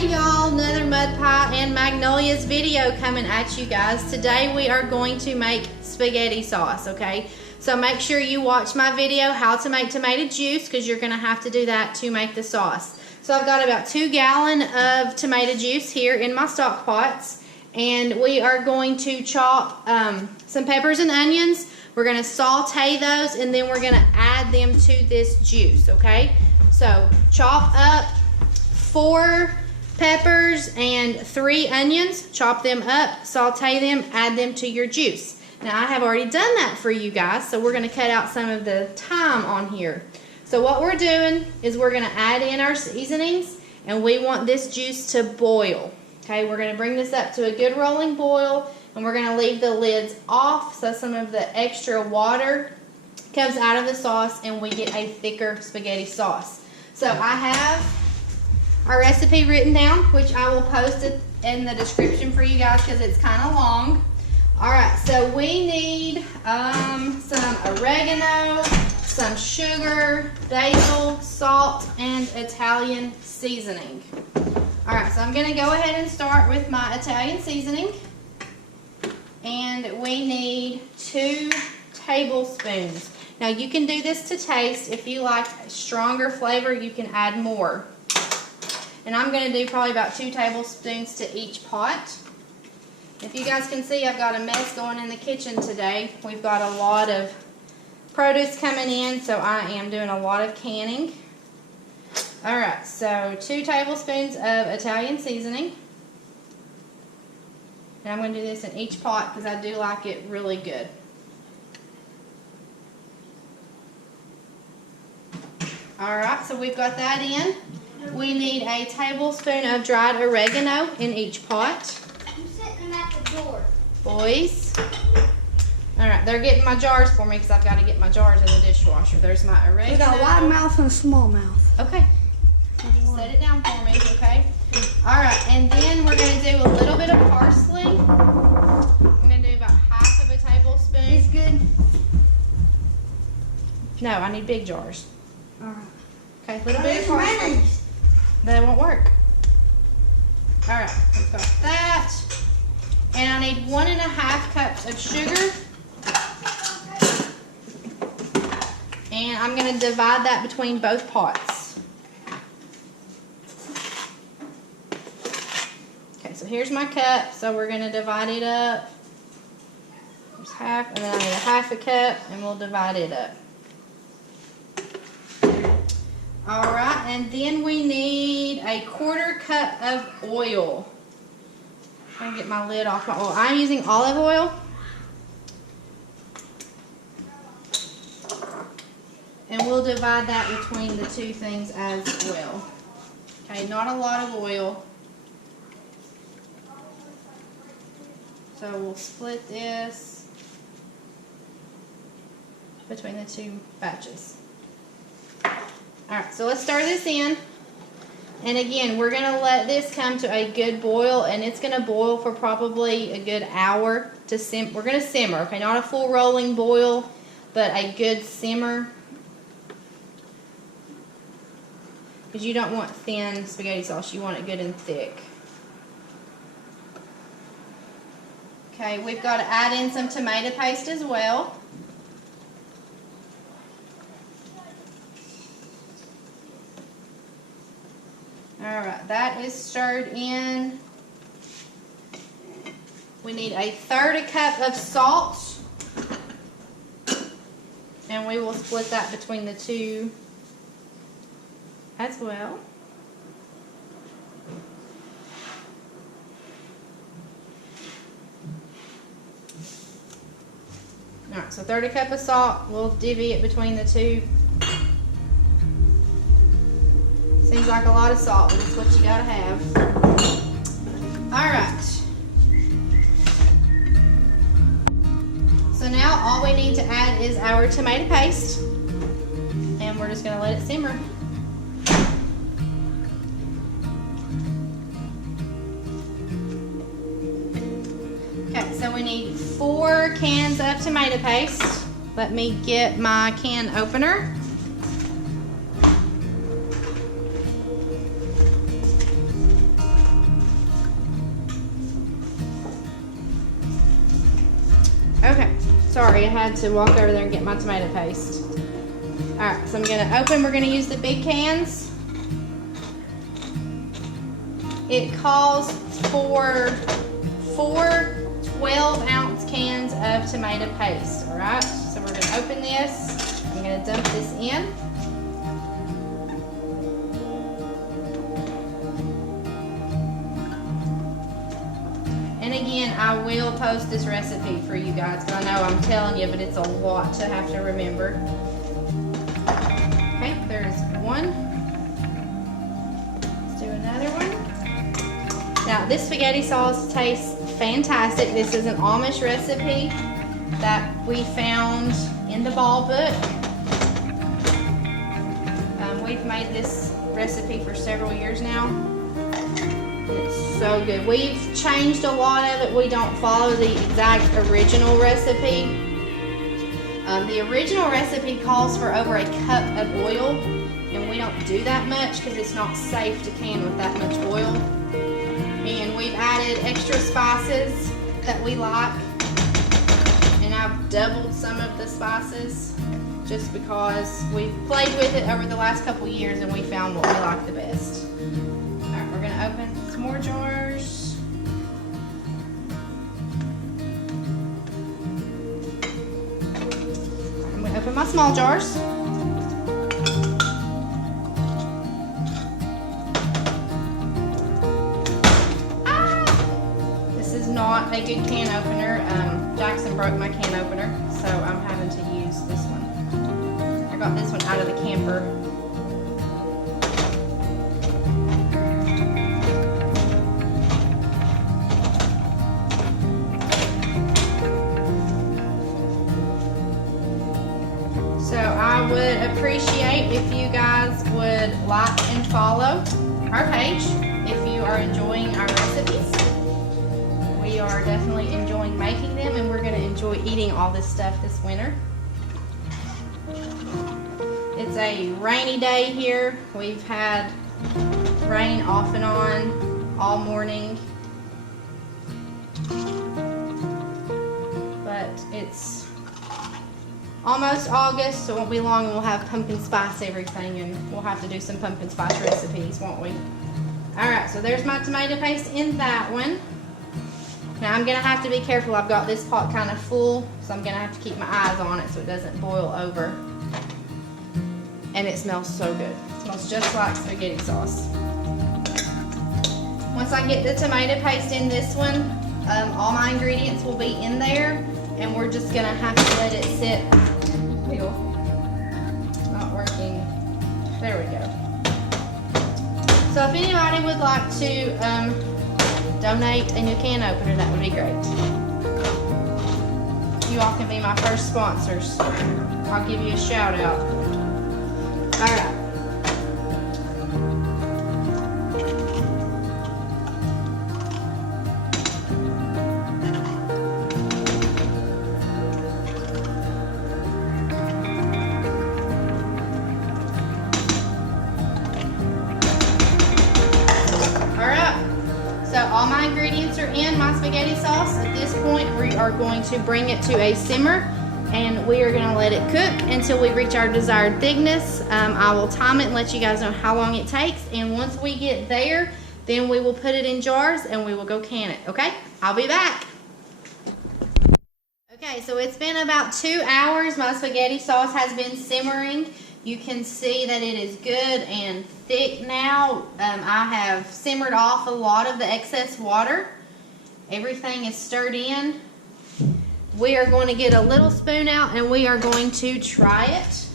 Hey y'all, another Mud Pie and Magnolias video coming at you guys. Today we are going to make spaghetti sauce, okay? So make sure you watch my video, how to make tomato juice, because you're going to have to do that to make the sauce. So I've got about 2 gallons of tomato juice here in my stock pots. And we are going to chop some peppers and onions. We're going to saute those and then we're going to add them to this juice, okay? So chop up 4 peppers and 3 onions, chop them up, saute them, add them to your juice. Now I have already done that for you guys, so we're going to cut out some of the time on here. So what we're doing is we're going to add in our seasonings, and we want this juice to boil. Okay, we're going to bring this up to a good rolling boil, and we're going to leave the lids off so some of the extra water comes out of the sauce and we get a thicker spaghetti sauce. So I have our recipe written down, which I will post it in the description for you guys because it's kind of long. Alright, so we need some oregano, some sugar, basil, salt, and Italian seasoning. Alright, so I'm going to go ahead and start with my Italian seasoning. And we need 2 tablespoons. Now you can do this to taste. If you like a stronger flavor, you can add more. And I'm going to do probably about 2 tablespoons to each pot. If you guys can see, I've got a mess going in the kitchen today. We've got a lot of produce coming in, so I am doing a lot of canning. Alright, so 2 tablespoons of Italian seasoning. And I'm going to do this in each pot because I do like it really good. Alright, so we've got that in. We need a tablespoon of dried oregano in each pot. I'm setting them at the door. Boys. Alright, they're getting my jars for me because I've got to get my jars in the dishwasher. There's my oregano. We got a wide mouth and a small mouth. Okay. Set it down for me, okay? Alright, and then we're going to do a little bit of parsley. I'm going to do about half of a tablespoon. It's good. No, I need big jars. Alright. Okay, a little bit of parsley. That won't work. Alright, we've got that. And I need 1½ cups of sugar. And I'm going to divide that between both pots. Okay, so here's my cup. So we're going to divide it up. There's half, and then I need 1/2 cup, and we'll divide it up. Alright, and then we need a 1/4 cup of oil. I'm going to get my lid off my oil. I'm using olive oil. And we'll divide that between the 2 things as well. Okay, not a lot of oil. So we'll split this between the 2 batches. Alright, so let's stir this in. And again, we're going to let this come to a good boil, and it's going to boil for probably a good hour to simmer. We're going to simmer, okay? Not a full rolling boil, but a good simmer. Because you don't want thin spaghetti sauce, you want it good and thick. Okay, we've got to add in some tomato paste as well. Alright, that is stirred in. We need a 1/3 cup of salt. And we will split that between the 2 as well. Alright, so 1/3 cup of salt. We'll divvy it between the 2. Seems like a lot of salt, but it's what you gotta have. Alright. So now all we need to add is our tomato paste. And we're just gonna let it simmer. Okay, so we need 4 cans of tomato paste. Let me get my can opener. Okay, sorry, I had to walk over there and get my tomato paste. Alright, so I'm gonna open, we're gonna use the big cans. It calls for 4 12-ounce cans of tomato paste, alright? So we're gonna open this, I'm gonna dump this in. And again, I will post this recipe for you guys, because I know I'm telling you, but it's a lot to have to remember. Okay, there's one. Let's do another one. Now, this spaghetti sauce tastes fantastic. This is an Amish recipe that we found in the ball book. We've made this recipe for several years now. It's so good. We've changed a lot of it. We don't follow the exact original recipe. The original recipe calls for over a cup of oil, and we don't do that much because it's not safe to can with that much oil. And we've added extra spices that we like, and I've doubled some of the spices just because we've played with it over the last couple years and we found what we like the best. Alright, we're going to open some more jars. I'm going to open my small jars. Not a good can opener. Jackson broke my can opener, so I'm having to use this one. I got this one out of the camper. So I would appreciate if you guys would like and follow our page if you are enjoying our recipes. We are definitely enjoying making them, and we're going to enjoy eating all this stuff this winter. It's a rainy day here. We've had rain off and on all morning. But it's almost August, so it won't be long and we'll have pumpkin spice everything, and we'll have to do some pumpkin spice recipes, won't we? Alright, so there's my tomato paste in that one. Now I'm going to have to be careful. I've got this pot kind of full, so I'm going to have to keep my eyes on it so it doesn't boil over. And it smells so good. It smells just like spaghetti sauce. Once I get the tomato paste in this one, all my ingredients will be in there, and we're just going to have to let it sit. It's not working. There we go. So if anybody would like to donate a new can opener, that would be great. You all can be my first sponsors. I'll give you a shout out. Alright. All my ingredients are in my spaghetti sauce. At this point, we are going to bring it to a simmer, and we are going to let it cook until we reach our desired thickness. I will time it and let you guys know how long it takes, and once we get there, then we will put it in jars and we will go can it, okay? I'll be back. Okay, so it's been about 2 hours. My spaghetti sauce has been simmering. You can see that it is good and thick now. I have simmered off a lot of the excess water. Everything is stirred in. We are going to get a little spoon out and we are going to try it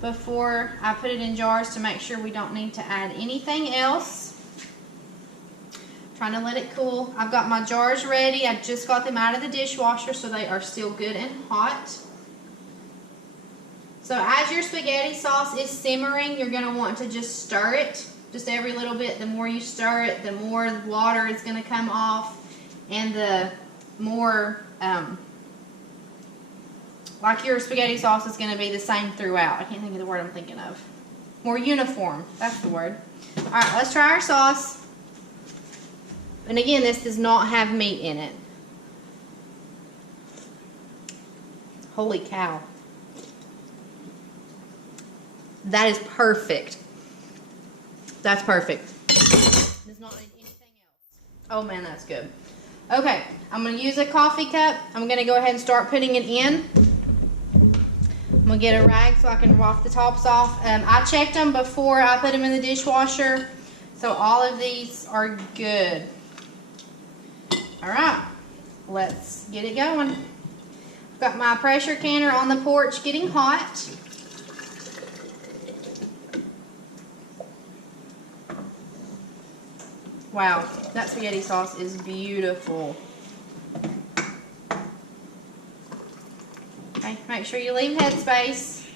before I put it in jars to make sure we don't need to add anything else. Trying to let it cool. I've got my jars ready. I just got them out of the dishwasher, so they are still good and hot. So as your spaghetti sauce is simmering, you're going to want to just stir it. Just every little bit. The more you stir it, the more water is going to come off, and the more, like your spaghetti sauce is going to be the same throughout. I can't think of the word I'm thinking of. More uniform. That's the word. Alright, let's try our sauce. And again, this does not have meat in it. Holy cow. That is perfect. That's perfect. Does not need anything else. Oh man, that's good. Okay, I'm going to use a coffee cup. I'm going to go ahead and start putting it in. I'm going to get a rag so I can wash the tops off. I checked them before I put them in the dishwasher. So all of these are good. Alright, let's get it going. I've got my pressure canner on the porch getting hot. Wow, that spaghetti sauce is beautiful. Okay, make sure you leave headspace.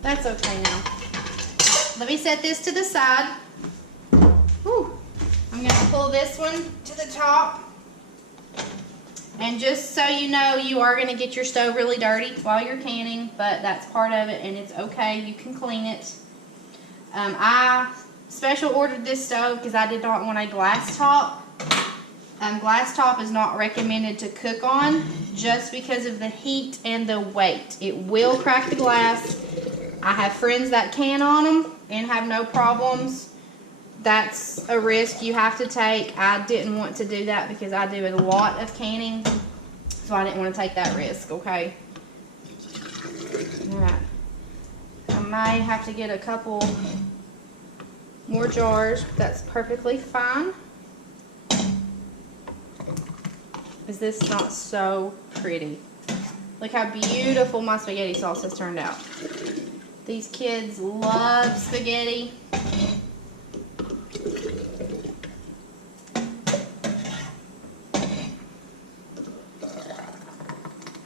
That's okay now. Let me set this to the side. Whew. I'm going to pull this one to the top. And just so you know, you are going to get your stove really dirty while you're canning, but that's part of it and it's okay. You can clean it. I special ordered this stove because I did not want a glass top. Glass top is not recommended to cook on just because of the heat and the weight. It will crack the glass. I have friends that can on them and have no problems. That's a risk you have to take. I didn't want to do that because I do a lot of canning, so I didn't want to take that risk, okay? Alright. I might have to get a couple more jars. That's perfectly fine. Is this not so pretty? Look how beautiful my spaghetti sauce has turned out. These kids love spaghetti.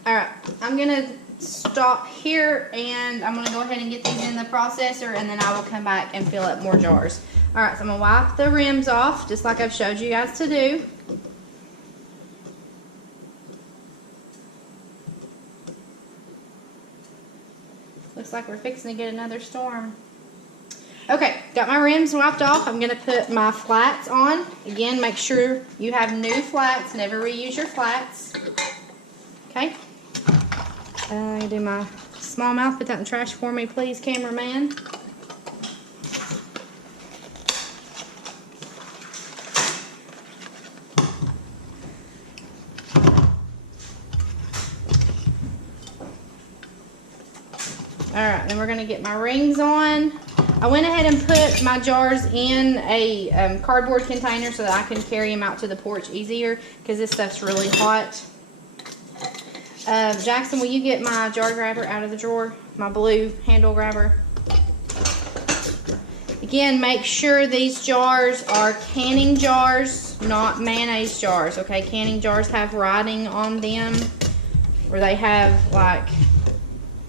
Alright, I'm going to stop here and I'm going to go ahead and get these in the processor and then I will come back and fill up more jars. Alright, so I'm going to wipe the rims off just like I've showed you guys to do. Looks like we're fixing to get another storm. Okay, got my rims wiped off. I'm going to put my flats on. Again, make sure you have new flats. Never reuse your flats. Okay. I do my smallmouth. Put that in the trash for me, please, cameraman. Alright, then we're going to get my rings on. I went ahead and put my jars in a cardboard container so that I can carry them out to the porch easier because this stuff's really hot. Jackson, will you get my jar grabber out of the drawer? My blue handle grabber. Again, make sure these jars are canning jars, not mayonnaise jars. Okay, canning jars have writing on them, or they have like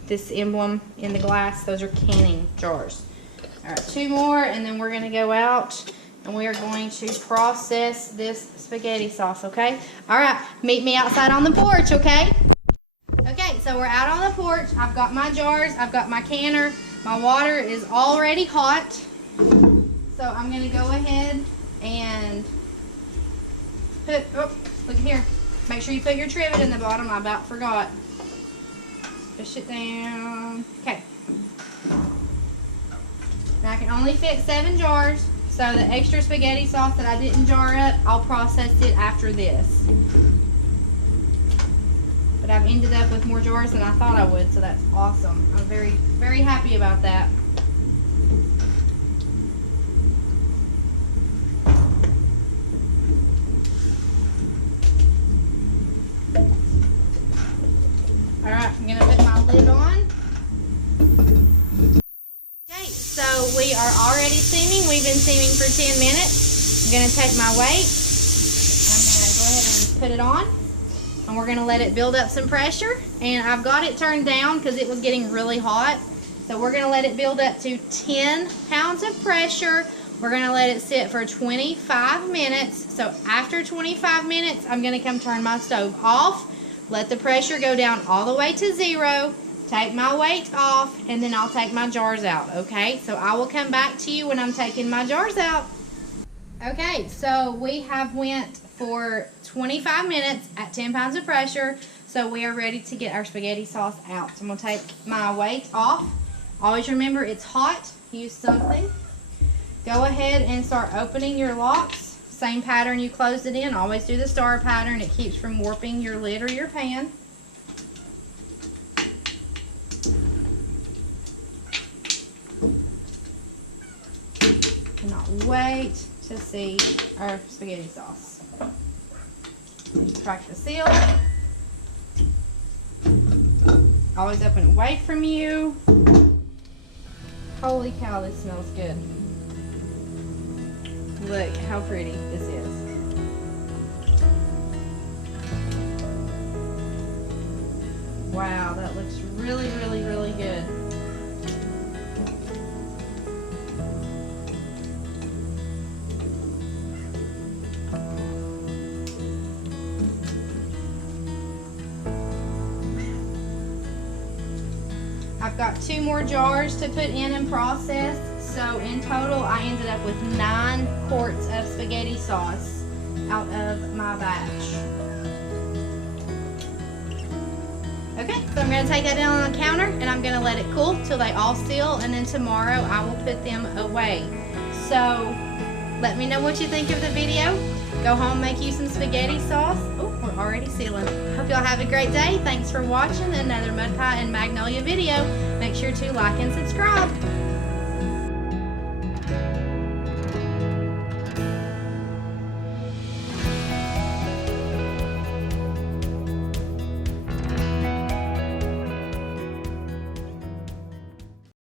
this emblem in the glass. Those are canning jars. All right, 2 more, and then we're going to go out and we are going to process this spaghetti sauce. Okay. All right, meet me outside on the porch. Okay. Okay, so we're out on the porch. I've got my jars. I've got my canner. My water is already hot. So I'm going to go ahead and put, oh, look here. Make sure you put your trivet in the bottom. I about forgot. Push it down. Okay. Now I can only fit 7 jars. So the extra spaghetti sauce that I didn't jar up, I'll process it after this. But I've ended up with more jars than I thought I would, so that's awesome. I'm very, very happy about that. Alright, I'm going to put my lid on. Okay, so we are already steaming. We've been steaming for 10 minutes. I'm going to take my weight. I'm going to go ahead and put it on. And we're going to let it build up some pressure. And I've got it turned down because it was getting really hot. So we're going to let it build up to 10 pounds of pressure. We're going to let it sit for 25 minutes. So after 25 minutes, I'm going to come turn my stove off. Let the pressure go down all the way to 0. Take my weight off. And then I'll take my jars out. Okay? So I will come back to you when I'm taking my jars out. Okay, so we have went for 25 minutes at 10 pounds of pressure. So we are ready to get our spaghetti sauce out. So I'm going to take my weight off. Always remember it's hot. Use something. Go ahead and start opening your locks. Same pattern you closed it in. Always do the star pattern. It keeps from warping your lid or your pan. Cannot wait to see our spaghetti sauce. Crack the seal. Always open it away from you. Holy cow, this smells good. Look how pretty this is. Wow, that looks really, really, really good. I've got 2 more jars to put in and process. So in total, I ended up with 9 quarts of spaghetti sauce out of my batch. Okay, so I'm going to take that down on the counter and I'm going to let it cool till they all seal, and then tomorrow I will put them away. So let me know what you think of the video. Go home, make you some spaghetti sauce. Oh, we're already sealing. Hope y'all have a great day. Thanks for watching another Mud Pie and Magnolia video. Make sure to like and subscribe.